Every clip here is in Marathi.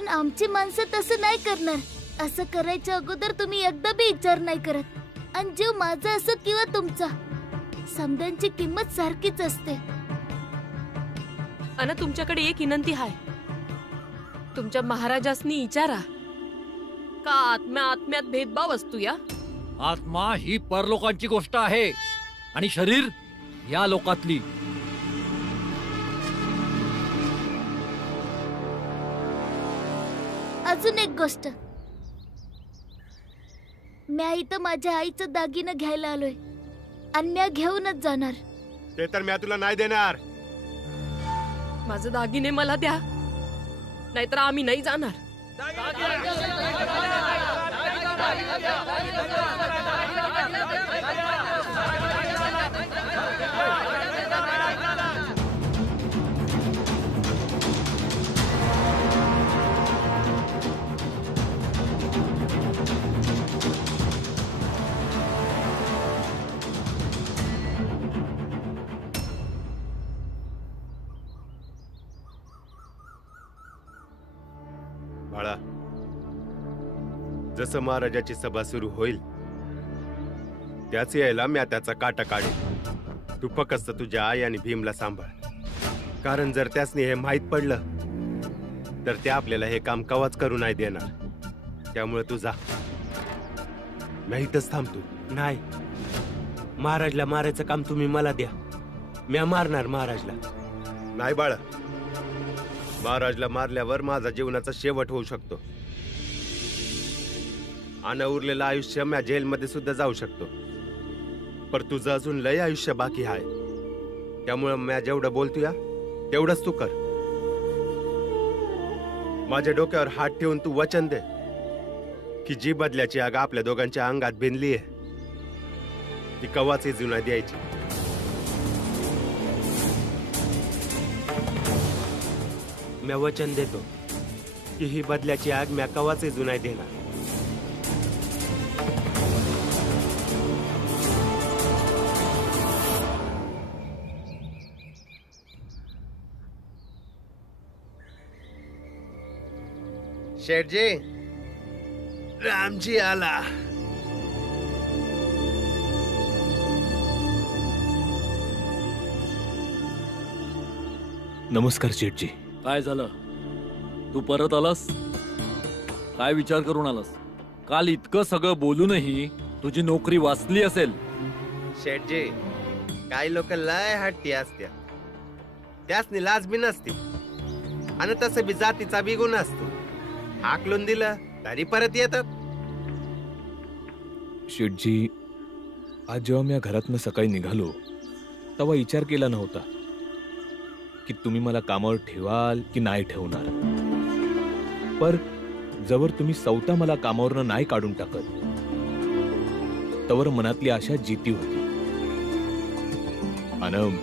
पण आमची माणसं तसं नाही करणार. असं करायच्या अगोदर तुम्ही एकदा बी विचार नाही करत. आणि जीव माझा असो किंवा तुमचा, समद्यांची किंमत सारखीच असते. अन तुमच्याकडे एक विनंती आहे. तुमच्या महाराजासनी विचारा का आत्म्यात भेदभाव असतो या? आत्मा ही परलोकांची गोष्ट आहे आणि शरीर या लोकातली. अजून एक गोष्ट, म्या इथं माझ्या आईचं दागिनं घ्यायला आलोय आणि म्या घेऊनच जाणार. ते तर म्या तुला नाही देणार. माझं दागिने मला द्या, नाहीतर आम्ही नाही जाणार. बाळा, जसं महाराजाची सभा सुरू होईल त्याच यायला म्या त्याचा काटा काढेन. तू फक्त तुझ्या आई आणि भीमला सांभाळ, कारण जर त्यासनी हे माहीत पडलं तर ते आपल्याला हे काम कवाच करू नाही देणार. त्यामुळे तू जा, म्या इथंच थांबतो. नाही, महाराजला मारायचं काम तुम्ही मला द्या, म्या मारणार महाराजला. नाही बाळा, महाराजला मारल्यावर माझा जीवनाचा शेवट होऊ शकतो आणि उरलेलं आयुष्य म्या जेलमध्ये सुद्धा जाऊ शकतो. पर तुझं अजून लय आयुष्य बाकी आहे. त्यामुळे म्या जेवढं बोलतो या तेवढंच तू कर. माझ्या डोक्यावर हात ठेवून तू वचन दे की जी बदल्याची आग आपल्या दोघांच्या अंगात भिनली आहे ती कवाच जुना द्यायची. म्या वचन देतो की ही बदल्याची आग म्या कवाच जुनाय देणार. शेठजी, रामजी आला. नमस्कार शेठजी. काय झालं? तू परत आलास? काय विचार करून आलास? काल इतकं सगळं बोलूनही तुझी नोकरी वाचली असेल. शेठजी, काही लोक लय हट्टी असत्या, त्यासनी लाज बी नसते आणि तसं बी जातीचा बी गुण असतो. हाकलून दिलं तरी परत येतात. शेठजी, आज जेव्हा मी घरातनं सकाळी निघालो तेव्हा विचार केला नव्हता की तुम्ही मला कामावर ठेवाल की नाही ठेवणार. पर जवळ तुम्ही स्वतः मला कामावरनं नाही काढून टाकत तवर मनातली आशा जिती होती. अनम,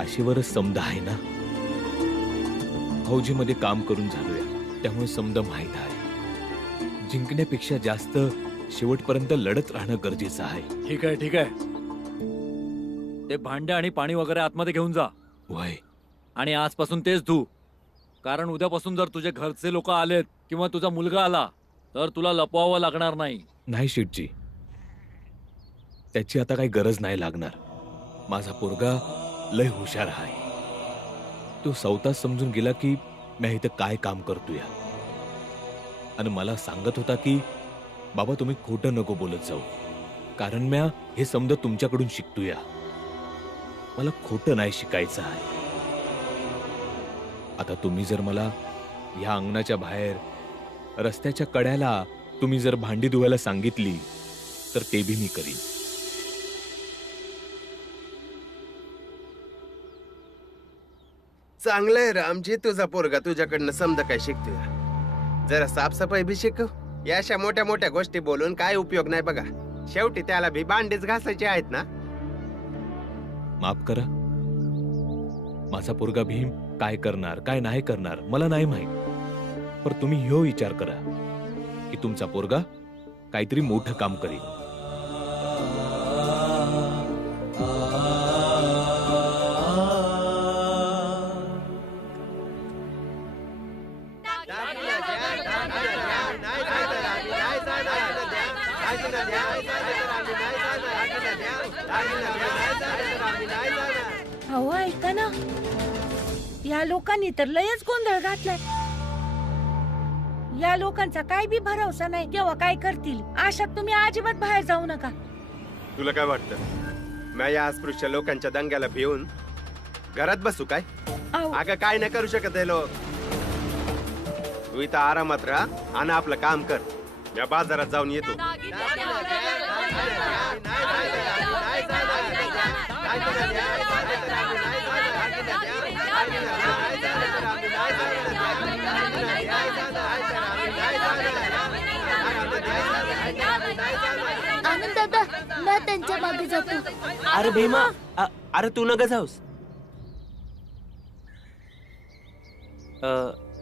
आशेवरच समजा आहे ना. फौजीमध्ये काम करून झालोय, त्यामुळे समजा माहित आहे जिंकण्यापेक्षा जास्त शेवटपर्यंत लढत राहणं गरजेचं आहे. ठीक आहे, ठीक आहे. ते भांडे आणि पाणी वगैरे आतमध्ये घेऊन जा. वय, आणि आजपासून तेच धू, कारण उद्यापासून जर तुझे घरचे लोक आलेत किंवा तुझा मुलगा आला तर तुला लपवावं लागणार नाही. नाही शेठजी, त्याची आता काही गरज नाही लागणार. माझा पोरगा लय हुशार आहे. तो स्वतः समजून गेला की मी इथं काय काम करतोय आणि मला सांगत होता की बाबा तुम्ही खोटं नको बोलत जाऊ, कारण म्या हे समज तुमच्याकडून शिकतोय. मला खोटं नाही शिकायचं आहे. आता तुम्ही जर मला या अंगणाच्या बाहेर रस्त्याच्या कड्याला तुम्ही जर भांडी धुवायला सांगितली तर ते बी मी करीन. चांगलंय रामजी, तुझा पोरगा तुझ्याकडनं समजा काय शिकतोय. जरा साफसफाई बी शिकव. या अशा मोठ्या मोठ्या गोष्टी बोलून काय उपयोग नाही बघा. शेवटी त्याला बी भांडीच घासायचे आहेत ना. माफ करा, माझा पोरगा भीम काय करणार काय नाही करणार मला नाही माहित. पर तुम्ही ह्यो विचार करा की तुमचा पोरगा काहीतरी मोठं काम करेल. अहो ऐका ना, या लोकांनी तर लयच गोंधळ घातलाय. या लोकांचा काय बी भरवसा नाही, केव्हा काय करतील. अशात तुम्ही अजिबात बाहेर जाऊ नका. तुला काय वाटतं, मी या अस्पृश्य लोकांच्या दंग्याला भिवून घरात बसू काय? अहो अगं काय नाही करू शकत हे लोक. तू इथं आरामात राहा आणि आपलं काम कर. या बाजारात जाऊन येतो. आनंद दादा, मी त्यांच्या मागे जातो. अरे भीमा, अरे तू नका जाऊस.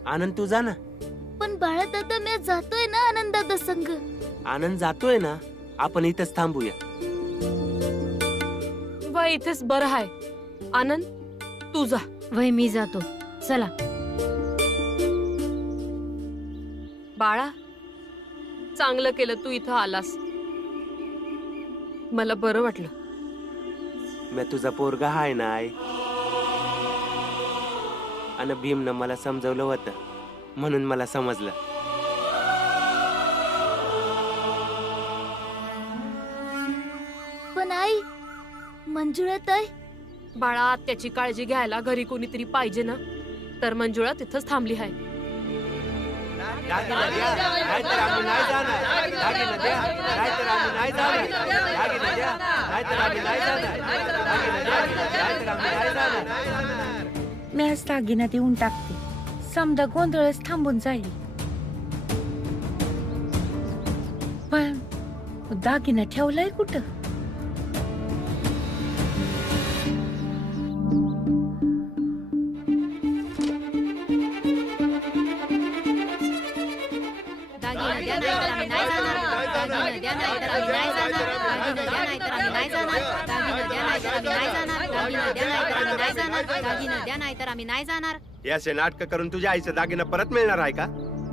आनंद तू जा ना. पण बाळा दादा, मी जातोय ना आनंद दादा संग. आनंद जातोय ना, आपण इथंच थांबूया. वय इथेच बरं आहे. आनंद तू जा. वय मी जातो. चला. बाळा, चांगलं केलं तू इथं आलास. मला बरं वाटलं. मी तुझा पोरगा हाय ना आई. आणि भीमनं मला समजवलं होतं, म्हणून मला समजलं. पण आई, मंजुळाताई. बाळा, त्याची काळजी घ्यायला घरी कोणीतरी पाहिजे ना. तर मंजुळा तिथंच थांबली आहे. मी आज दागिना देऊन टाकते. समजा गोंधळच थांबून जाईल. पण दागिना ठेवलाय कुठं? हे असे नाटक करून तुझ्या आईचं दागिना परत मिळणार आहे का?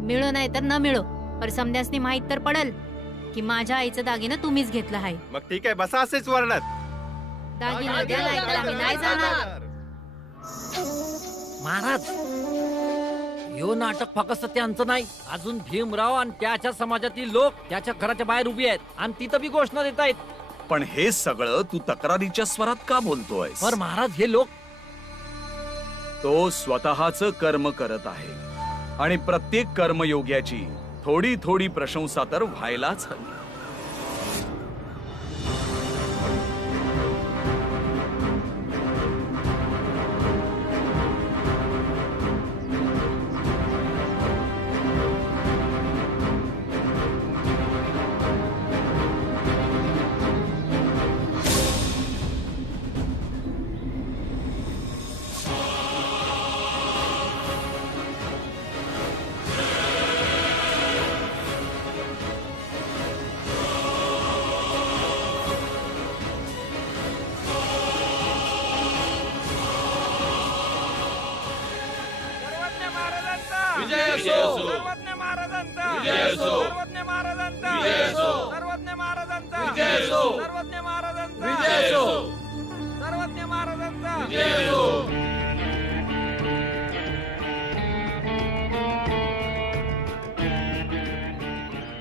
मिळो नाही तर न मिळो, पर समध्यासनी माहित तर पडल की माझ्या आईचं दागिना तुम्हीच घेतला आहे. मग ठीक आहे, बसा असेच वरडत. दागिना द्या नाही तर आम्ही नाही जाणार. महाराज, यो नाटक फक्त त्यांचं नाही, अजून भीमराव आणि त्याच्या समाजातील लोक त्याच्या घराच्या बाहेर उभी आहेत आणि तिथं बी घोषणा देत आहेत. पण हे सगळं तू तक्रारीच्या स्वरात का बोलतोय? पर महाराज, हे लोक तो स्वतःच कर्म करत आहे आणि प्रत्येक कर्मयोग्याची थोडी थोडी प्रशंसा तर व्हायलाच हवी.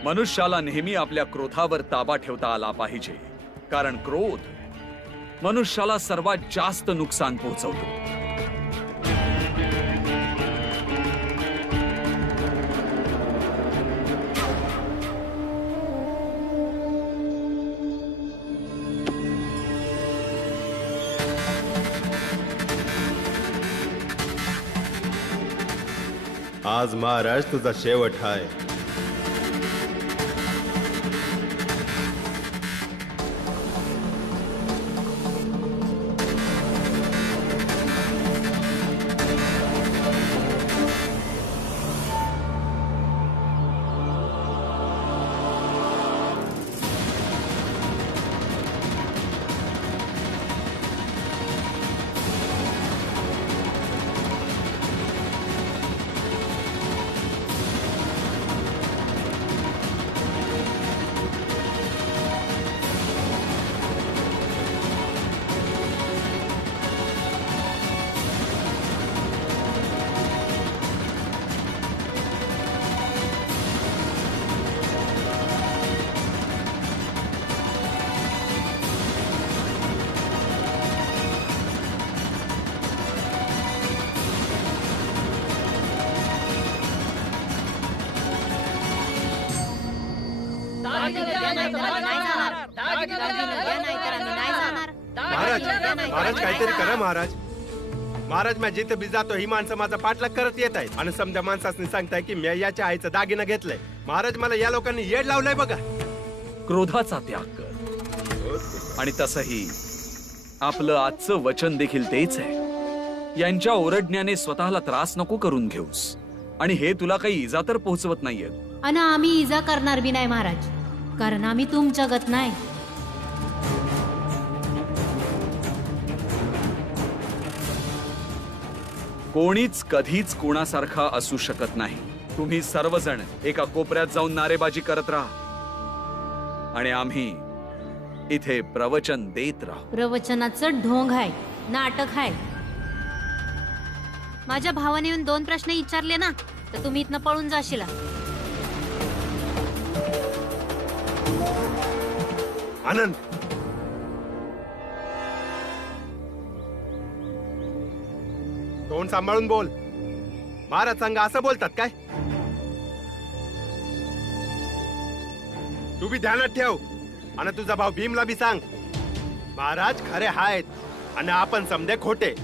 मनुष्याला नेहमी आपल्या क्रोधावर ताबा ठेवता आला पाहिजे, कारण क्रोध मनुष्याला सर्वात जास्त नुकसान पोहोचवतो. आज महाराज तुझा शेवट हाय. नाही तर आम्ही नाही जाणार. दागिने द्या नाही तर आम्ही नाही जाणार. महाराज महाराज काहीतरी करा महाराज. महाराज मी जिथे बी जातो ही माणसं माझा पाठलाग करत येत आहेत आणि समजा माणसाने सांगताय की मी याच्या आईचं दागिना घेतलंय. महाराज मला या लोकांनी येड लावलंय बघा. क्रोधाचा त्याग कर. आणि तसंही आपलं आजचं वचन देखील तेच आहे. यांच्या ओरडण्याने स्वतःला त्रास नको करून घेऊस. आणि हे तुला काही इजा तर पोहोचवत नाहीये. आणि आम्ही इजा करणार बी नाही महाराज, कारण आम्ही तुमच्या गत नाही. कोणीच कधीच कोणासारखा असू शकत नाही. तुम्ही सर्वजण एका कोपऱ्यात जाऊन नारेबाजी करत राहा आणि आम्ही इथे प्रवचन देत राहू. प्रवचनाचं ढोंग आहे, नाटक आहे. माझ्या भावाने येऊन 2 प्रश्न विचारले ना तर तुम्ही इथनं पळून जाशील. आनंद तोंड सांभाळून बोल. महाराज सांगा असं बोलतात काय? तू बी ध्यानात ठेव आणि तुझा भाऊ भीमला बी सांग. महाराज खरे आहेत आणि आपण समजे खोटे.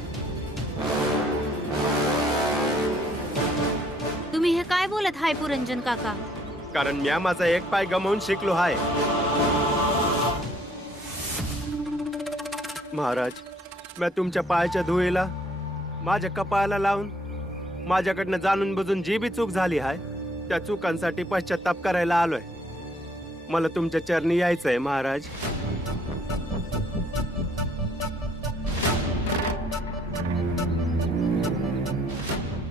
तुम्ही हे काय बोलत हाय पुरंजन काका? कारण मी माझा एक पाय गमावून शिकलो आहे. महाराज मी तुमच्या पायाच्या धुळीला माझ्या कपाळाला लावून माझ्याकडनं जाणून बुजून जी बी चूक झाली आहे त्या चुकांसाठी पश्चाताप करायला आलोय. मला तुमच्या चरणी यायचंय महाराज.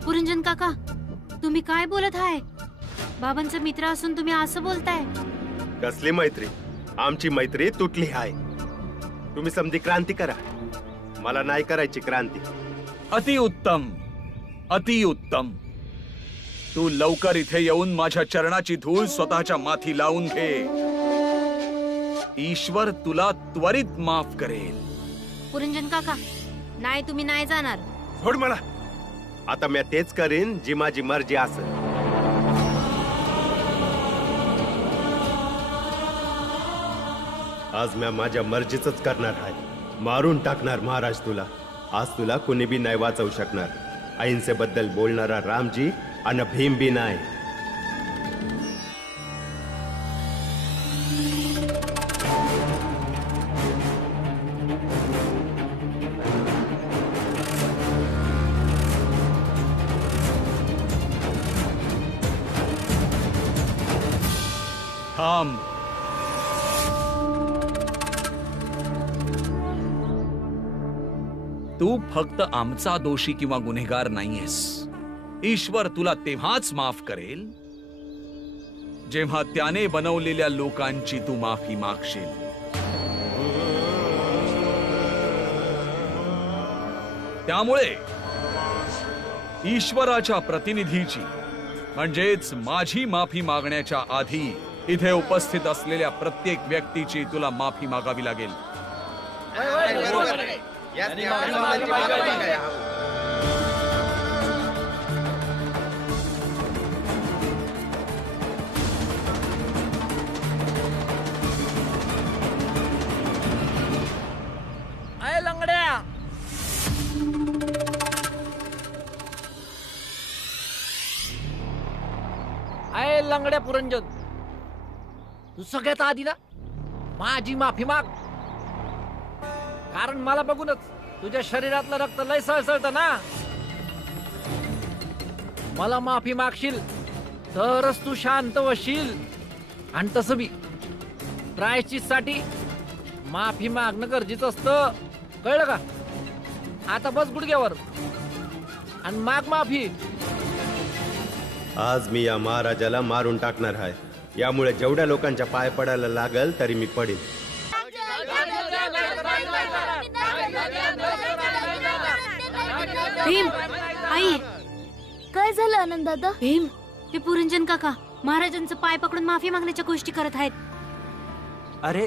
पुरंजन काका तुम्ही काय बोलत हाय? बाबांचा मित्र असून तुम्ही असं बोलताय? कसली मैत्री? आमची मैत्री तुटली आहे. तुम्ही समधी क्रांती करा. मला नाही करायची क्रांती. अतिउत्तम, अतिउत्तम. तू लवकर इथे येऊन माझ्या चरणाची धूळ स्वतःच्या माथी लावून घे. ईश्वर तुला त्वरित माफ करेल. पुरंजन काका नाही, तुम्ही नाही जाणार. सोड मला. आता मी तेच करीन जी माझी मर्जी असेल. आज मी माझ्या मर्जीच करणार आहे. मारून टाकणार महाराज तुला. आज तुला कुणी बी नाही वाचवू शकणार. अहिंसे बद्दल बोलणारा रामजी आणि भीम बी नाही. थांब. तू फक्त आमचा दोषी किंवा गुन्हेगार नाहीयेस. ईश्वर तुला तेव्हाच माफ करेल जेव्हा त्याने बनवलेल्या लोकांची तू माफी मागशील. त्यामुळे ईश्वराच्या प्रतिनिधीची म्हणजेच माझी माफी मागण्याच्या आधी इथे उपस्थित असलेल्या प्रत्येक व्यक्तीची तुला माफी मागावी लागेल. अय लंगड्या, अय लंगड्या पुरंजन, तू सगळ्यात आधी ना माझी माफी माग. कारण मला बघूनच तुझ्या शरीरातलं रक्त लय सळसळतं ना. मला माफी मागशील तरच तू शांत होशील. आणि तसं बी प्रायश्चित्तासाठी माफी मागणं गरजेचं असतं, कळलं का? आता बस गुडघ्यावर आणि माग माफी. आज मी या महाराजाला मारून टाकणार आहे. यामुळे जेवढ्या लोकांच्या पाय पडायला लागल तरी मी पडेल. भीम, आई. काय झालं आनंद दादा? भीम, ते पुरंजन काका महाराजांचं पाय पकडून माफी मागण्याच्या गोष्टी करत आहेत. अरे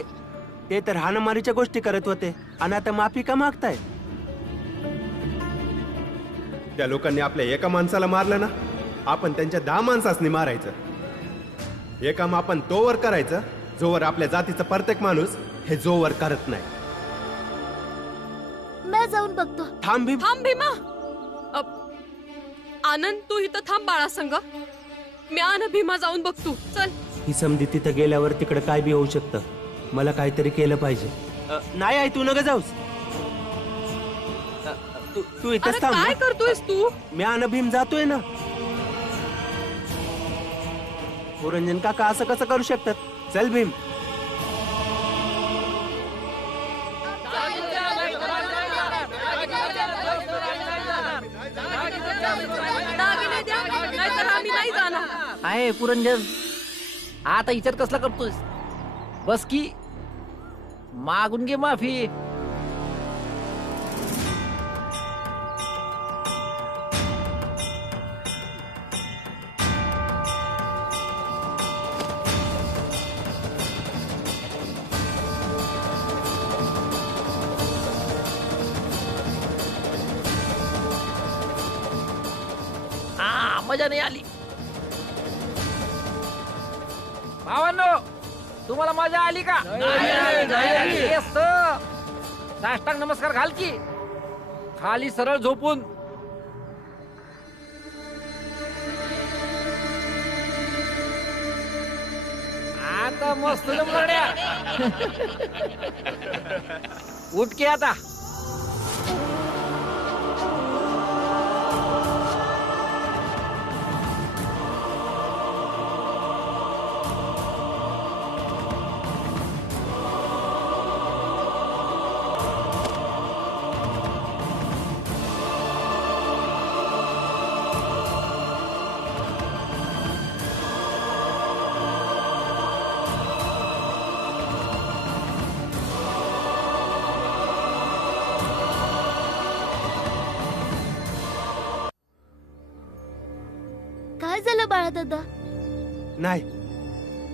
ते तर हाणामारीच्या गोष्टी करत होते आणि आता माफी का मागताय? त्या लोकांनी आपल्या एका माणसाला मारलं ना, आपण त्यांच्या 10 माणसांनी मारायचं. हे काम आपण तोवर करायचं जोवर आपल्या जातीचा प्रत्येक माणूस हे जोवर करत नाही. मी जाऊन बघतो. थांब भीम. थांब भीमा. आनंद तू इथं थांब बाळा संग. मी आणि भीमा जाऊन बघतो. चल. ही समधी तिथं गेल्यावर तिकडे काय बी होऊ शकतं. मला काहीतरी केलं पाहिजे. नाही आई, तू नका जाऊस. तू अरे इथंच थांब. काय करतोयस तू? मी आणि भीम जातोय ना. पुरंजन काका असं कसं करू शकतात? चल भीम. दागिने द्या, नाहीतर आम्ही नाही जाणार. आहे पुरंजन, आता विचार कसला करतोयस? बस की मागून घे माफी. मजा नाही आली. भावांनो, तुम्हाला मजा आली का? येस. साष्टांग नमस्कार घाल की. खाली सरळ झोपून. आता मस्त जमल्या. उठ की आता. काय झालं बाळा दादा? नाही,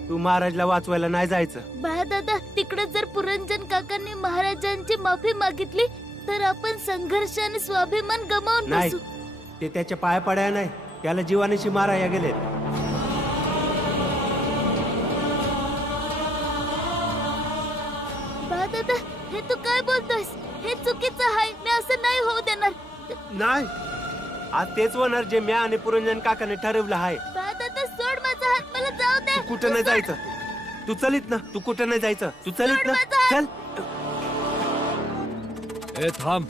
तू महाराजला वाचवायला नाही जायचं. बाळा दादा, तिकडे जर पुरंजन काकांनी महाराजांची माफी मागितली तर आपण संघर्ष आणि स्वाभिमान गमावून नाही, बसू. ते त्याच्या पाया पडाया नाही, त्याला जीवानीशी माराया गेले. बाळा दादा, हे तू काय बोलतोयस? हे चुकीचं आहे. मी असं नाही होऊ देणार. नाही, आज तेच होणार जे मी आणि पुरंजन काकाने ठरवलं आहे. बाळा दादा, सोड माझा हात. मला जाऊ दे. तू कुठं नाही जायचं. तू चलित ना. तू कुठं नाही जायचं. तू चलित ना. चल. ए थांब.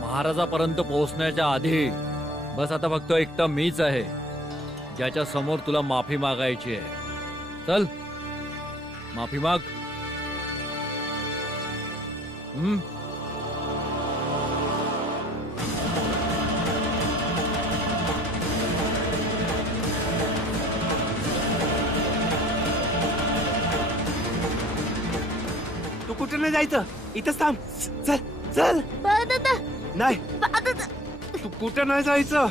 महाराजापर्यंत पोहोचण्याच्या आधी बस आता फक्त एकटा मीच आहे ज्याच्या समोर तुला माफी मागायची आहे. चल, माफी माग. तू कुठं नाही जायचं. इथंच थांब. चल चल. बाळा दादा, नाही, बाळा दादा, तू कुठं नाही जायचं.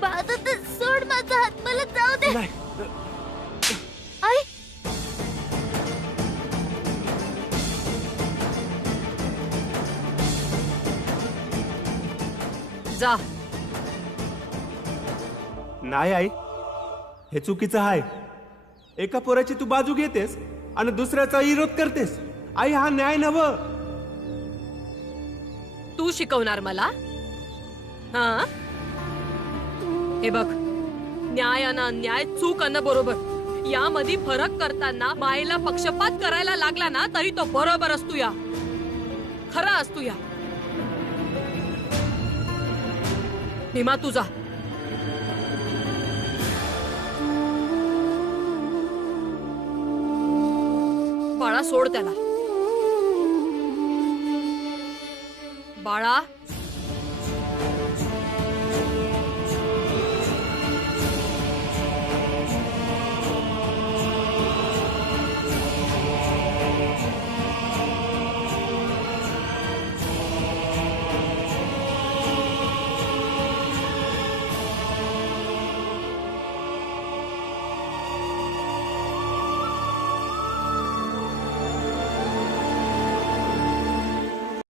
बाळा दादा, सोड माझा हात. मला जाऊ दे. नाही. आई, जा. नाही आई, हे चुकीचं आहे. एका पोराची तू बाजू घेतेस आणि दुसऱ्याचा विरोध करतेस. आई, हा न्याय नव्ह. तू शिकवणार मला? हा, हे बघ, न्याय आणि अन्याय, चूक आणि बरोबर यामध्ये फरक करताना मायेला पक्षपात करायला लागला ना तरी तो बरोबर असतो या, खरा असतो या. भीमा, तू जा. बाळा, सोड त्याला. बाळा,